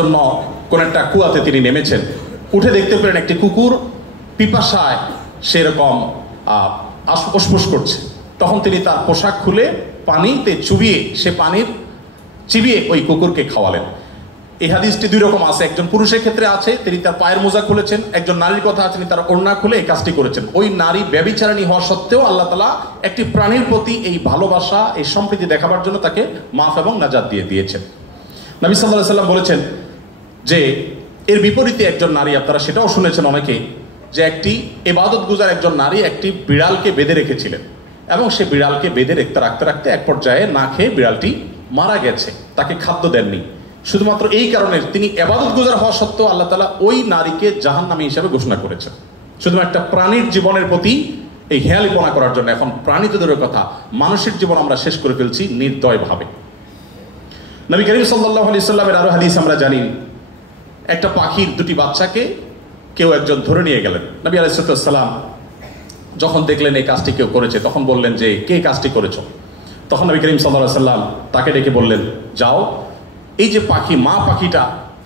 জন্য কোন একটা কুয়াতে তিনি নেমেছেন। উঠে দেখতে পেলেন একটি কুকুর পিপাসায় সেরকম ফুসফুস করছে। তখন তিনি তার পোশাক খুলে পানিতে চুবিয়ে চিবিয়ে ওই কুকুরকে খাওয়ালেন। এই হাদিসটি দুই রকম আছে, একজন পুরুষের ক্ষেত্রে আছে তিনি তার পায়ের মোজা খুলেছেন, একজন নারীর কথা আছে তিনি তার ওড়না খুলে এই কাজটি করেছেন। ওই নারী ব্যভিচারিণী হওয়া সত্ত্বেও আল্লাহ তাআলা একটি প্রাণীর প্রতি এই ভালোবাসা, এই সম্প্রীতি দেখাবার জন্য তাকে মাফ এবং নাজাত দিয়ে দিয়েছেন। নবী সাল্লাল্লাহু আলাইহি ওয়াসাল্লাম বলেছেন যে এর বিপরীতে একজন নারী, আপনারা সেটাও শুনেছেন অনেকে, যে একটি ইবাদত গুজার একজন নারী একটি বিড়ালকে বেঁধে রেখেছিলেন এবং সে বিড়ালকে বেঁধে রাখতে রাখতে এক পর্যায়ে না খেয়ে বিড়ালটি মারা গেছে, তাকে খাদ্য দেননি। শুধুমাত্র এই কারণে তিনি ইবাদত গুজার হওয়া সত্ত্বেও আল্লাহ তাআলা ওই নারীকে জাহান্নামী হিসেবে ঘোষণা করেছেন, শুধু একটা প্রাণীর জীবনের প্রতি এই হেয়ালিপনা করার জন্য। এখন প্রাণী তো দূরের কথা, মানুষের জীবন আমরা শেষ করে ফেলছি নির্দয়ভাবে। নবী করিম সাল্লাল্লাহু আলাইহি ওয়াসাল্লামের আরো হাদিস আমরা জানি, একটা পাখির দুটি বাচ্চাকে কেউ একজন ধরে নিয়ে গেলেন। নবী আলাইহিস সালাম যখন দেখলেন এই কাজটি কেউ করেছে, তখন বললেন যে কে কাজটি করেছো? তখন নবী করিম সাল্লাল্লাহু আলাইহি ওয়াসাল্লাম তাকে ডেকে বললেন, যাও, এই যে পাখি, মা পাখিটা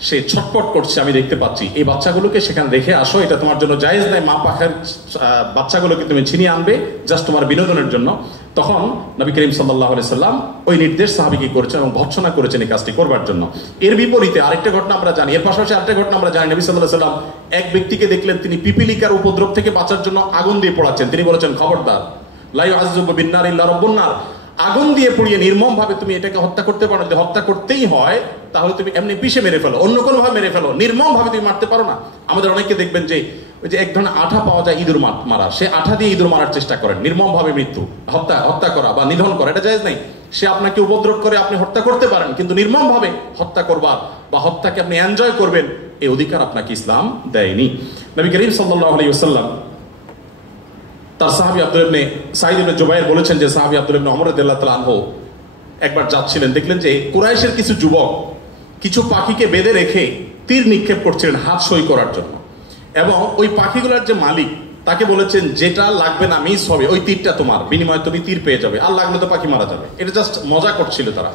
সে ছটপট করছে আমি দেখতে পাচ্ছি, এই বাচ্চাগুলোকে সেখানে রেখে আসো, এটা তোমার জন্য জায়েজ নাই, মা পাখির বাচ্চাগুলোকে তুমি ছিনিয়ে আনবে জাস্ট তোমার বিনোদনের জন্য। তখন নবী করিম সাল্লাল্লাহু আলাইহি ওয়াসাল্লাম ওই নির্দেশ সাহাবীকে করেছেন এবং ভর্ৎসনা করেছেন এই কাজটি করবার জন্য। এর বিপরীতে আরেকটা ঘটনা আমরা জানি, এর পাশাপাশি আরেকটা ঘটনা আমরা জানি, নবী সাল্লাল্লাহু আলাইহি ওয়াসাল্লাম এক ব্যক্তিকে দেখলেন তিনি পিপিলিকার উপদ্রব থেকে বাঁচার জন্য আগুন দিয়ে পোড়াচ্ছেন। তিনি বলেছেন, খবরদার, লা ইউআযযিবু বিন-নার ইল্লা রাব্বুন নার, আগুন দিয়ে পুড়িয়ে নির্মম ভাবে তুমি এটাকে হত্যা করতে পারো। যদি হত্যা করতেই হয় তাহলে তুমি এমনি পিষে মেরে ফেলো, অন্য কোনো ভাবে মেরে ফেলো, নির্মম ভাবে তুমি মারতে পারো না। আমাদের অনেকে দেখবেন যে ওই যে এক ধরনের আঠা পাওয়া যায় ইঁদুর মারা, সে আঠা দিয়ে ইঁদুর মারার চেষ্টা করেন, নির্মম ভাবে মৃত্যু, হত্যা করা বা নিধন করা, এটা জায়েজ নাই। সে আপনাকে উপদ্রব করে আপনি হত্যা করতে পারেন, কিন্তু নির্মম ভাবে হত্যা করবার বা হত্যাকে আপনি এনজয় করবেন এই অধিকার আপনাকে ইসলাম দেয়নি। নবী করিম সাল্লাল্লাহু আলাইহি ওয়াসাল্লাম তার সাহাবী আব্দুল্লাহ ইবনে সাঈদ ইবনে জুবাইর বলেছেন যে সাহাবী আব্দুল্লাহ ইবনে ওমর রাদিয়াল্লাহু তাআলা আনহু একবার যাচ্ছিলেন, দেখলেন যে কুরাইশের কিছু যুবক কিছু পাখিকে বেঁধে রেখে তীর নিক্ষেপ করছিলেন হাত সই করার জন্য, এবং ওই পাখিগুলোর যে মালিক তাকে বলেছেন যেটা লাগবে না মিস হবে, ওই তীরটা তোমার, বিনিময়ে তুমি তীর পেয়ে যাবে, আর লাগলে তো পাখি মারা যাবে। এটা জাস্ট মজা করছিল তারা।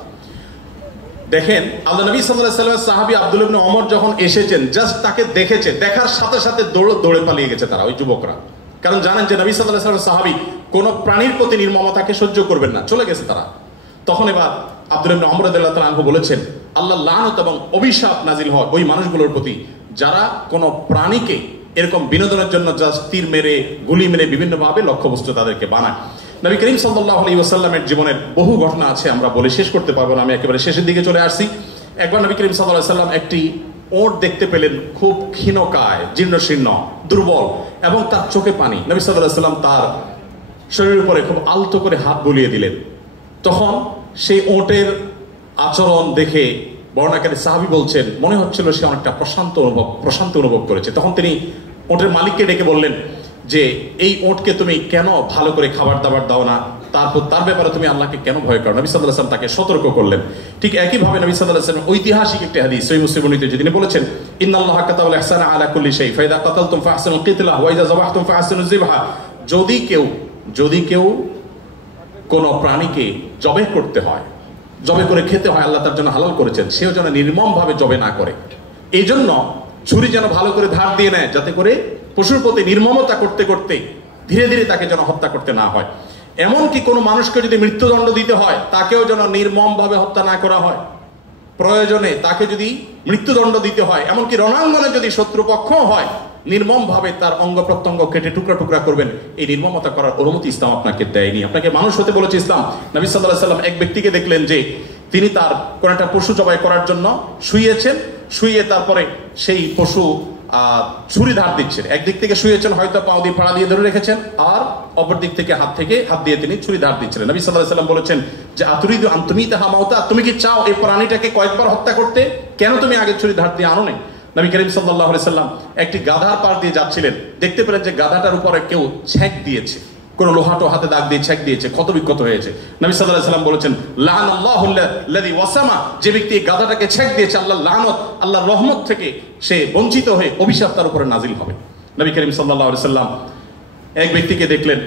দেখেন আল্লাহ নবী সাল্লাল্লাহু আলাইহি ওয়াসাল্লাম সাহাবী আব্দুল্লাহ ইবনে ওমর যখন এসেছেন, জাস্ট তাকে দেখেছে, দেখার সাথে সাথে দৌড়ে পালিয়ে গেছে তারা, ওই যুবকরা, কারণ জানেন যে নবী সাল্লাল্লাহু আলাইহি ওয়াসাল্লাম সাহাবী কোন প্রাণীর প্রতি নির্মমতাকে সহ্য করবেন না, চলে গেছে তারা। তখন এবার আব্দুল্লাহ ইবনে ওমর রাদিয়াল্লাহু তাআলা আনহু বলেছেন, আল্লাহ লানত এবং অভিশাপ নাজিল হয় ওই মানুষগুলোর প্রতি যারা কোন প্রাণীকে এরকম বিনোদনের জন্য জাস্ট তীর মেরে গুলি মেরে বিভিন্নভাবে লক্ষ্যবস্তু তাদেরকে বানায়। নবী করিম সাল্লাল্লাহু আলাইহি ওয়াসাল্লামের জীবনের বহু ঘটনা আছে, আমরা বলে শেষ করতে পারবো না, আমি একেবারে শেষের দিকে চলে আসছি। একবার নবী করিম সাল্লাল্লাহু আলাইহি ওয়াসাল্লাম একটি ওট দেখতে পেলেন, খুব ক্ষীণকায়, জীর্ণশীর্ণ, দুর্বল, এবং তার চোখে পানি। নবী সাল্লাল্লাহু আলাইহি ওয়াসাল্লাম তার শরীরের উপরে খুব আলতো করে হাত বুলিয়ে দিলেন। তখন সেই ওটের আচরণ দেখে বর্ণনাকারী সাহাবী বলছেন মনে হচ্ছিল সে অনেকটা প্রশান্ত অনুভব করেছে। তখন তিনি ওটের মালিককে ডেকে বললেন যে এই ওটকে তুমি কেন ভালো করে খাবার দাবার দাও না, তার ব্যাপারে তুমি আল্লাহকে কেন ভয় করো? নবী সাল্লাল্লাহু আলাইহি ওয়াসাল্লাম তাকে সতর্ক করলেন। ঠিক একইভাবে নবী সাল্লাল্লাহু আলাইহি ওয়াসাল্লাম ঐতিহাসিক একটি হাদিস সহিহ মুসলিম বর্ণিত, তিনি বলেছেন, ইন্নাল্লাহা কাতাবাল ইহসানা আলা কুল্লি শাই ফাইদা কাতালতুম ফাহসিনুল কিতলা ওয়া ইযা যাবাহতুম ফাহসিনুজ যিবহা। যদি কেউ কোন প্রাণীকে জবে করতে হয়, জবে করে খেতে হয়, আল্লাহ তার জন্য হালাল করেছেন, সেও যেন নির্মম ভাবে জবে না করে। এই জন্য ছুরি যেন ভালো করে ধার দিয়ে নেয়, যাতে করে পশুর প্রতি নির্মমতা করতে করতে ধীরে ধীরে তাকে যেন হত্যা করতে না হয়। এমনকি কোনো মানুষকে যদি মৃত্যুদণ্ড দিতে হয়, তাকেও যেন নির্মম ভাবে হত্যা না করা হয়। প্রয়োজনে তাকে যদি মৃত্যুদণ্ড দিতে হয়, এমনকি রণাঙ্গনে যদি শত্রুপক্ষ হয়, নির্মম ভাবে তার অঙ্গ প্রত্যঙ্গ কেটে টুকরা টুকরা করবেন, এই নির্মমতা করার অনুমতি ইসলাম আপনাকে দেয়নি। আপনাকে মানুষ হতে বলেছে ইসলাম। নবী সাল্লাল্লাহু আলাইহি ওয়াসাল্লাম এক ব্যক্তিকে দেখলেন যে তিনি তার কোন একটা পশু জবাই করার জন্য শুয়ে তারপরে সেই পশু ছুরি ধার দিচ্ছেন। একদিক থেকে শুয়েছেন, হয়তো পাও দিয়ে পাড়া দিয়ে ধরে রেখেছেন, আর অপর দিক থেকে হাত দিয়ে তিনি ছুরি ধার দিচ্ছিলেন। নবী সাল্লাল্লাহু আলাইহি ওয়াসাল্লাম বলেছেন যে আতুরিদু আন তুমিতাহা মাউতা, তুমি কি চাও এই প্রাণীটাকে কয়েকবার হত্যা করতে? কেন তুমি আগে ছুরি ধার দিয়ে আনো নাই? নবী করিম সাল্লাল্লাহু আলাইহি ওয়াসাল্লাম একটি গাধার পাড় দিয়ে যাচ্ছিলেন, দেখতে পেলেন যে গাধাটার উপরে কেউ ছেক দিয়েছে, কোন লোহাটো হাতে দাগ দিয়ে ছেক দিয়েছে, ক্ষত বিক্ষত হয়েছে। নবী সাল্লাল্লাহু আলাইহি ওয়াসাল্লাম বলেছেন, লাআনাল্লাহু আল্লাযী ওয়াসামা, যে ব্যক্তি গাধাটাকে ছেক দিয়েছে, আল্লাহর লানত, আল্লাহর রহমত থেকে সে বঞ্চিত হয়ে অভিশাপ তার উপরে নাজিল হবে। নবী করিম সাল্লাল্লাহু আলাইহি ওয়াসাল্লাম এক ব্যক্তিকে দেখলেন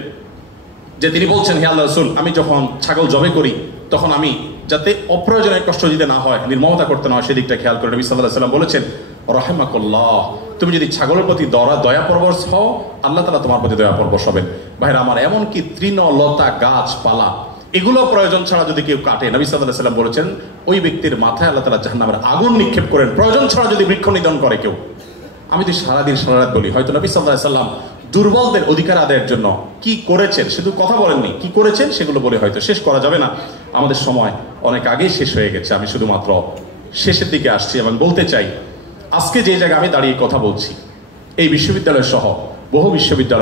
যে তিনি বলছেন, হে আল্লাহর রাসূল, আমি যখন ছাগল জবে করি তখন আমি যাতে অপ্রয়োজনীয় কষ্ট দিতে না হয়, নির্মমতা করতে না হয়, সেদিকটা খেয়াল করে নবী সাল্লাল্লাহু আলাইহি ওয়াসাল্লাম বলেছেন, রাহিমাকুল্লাহ, তুমি যদি ছাগলের প্রতি দয়া পরবশ হও, আল্লাহ তাআলা তোমার প্রতি দয়া পরবশ হবেন। ভাইরা আমার, এমনকি তৃণলতা গাছপালা এগুলো প্রয়োজন ছাড়া যদি কেউ কাটে, নবী সাল্লাল্লাহু আলাইহি ওয়াসাল্লাম বলেছেন ওই ব্যক্তির মাথায় আল্লাহ তাআলা জাহান্নামের আগুন নিক্ষেপ করেন। প্রয়োজন ছাড়া যদি বৃক্ষ নিধন করে কেউ। আমি তো সারাদিন সারারাত বলি, হয়তো নবী সাল্লাল্লাহু আলাইহি ওয়াসাল্লাম দুর্বলদের অধিকার আদায়ের জন্য কি করেছেন, শুধু কথা বলেননি, কি করেছেন সেগুলো বলে হয়তো শেষ করা যাবে না। আমাদের সময় অনেক আগেই শেষ হয়ে গেছে। আমি শুধুমাত্র শেষের দিকে আসছি এবং বলতে চাই, আজকে যে জায়গায় আমি দাঁড়িয়ে কথা বলছি, এই বিশ্ববিদ্যালয় সহ বহু বিশ্ববিদ্যালয়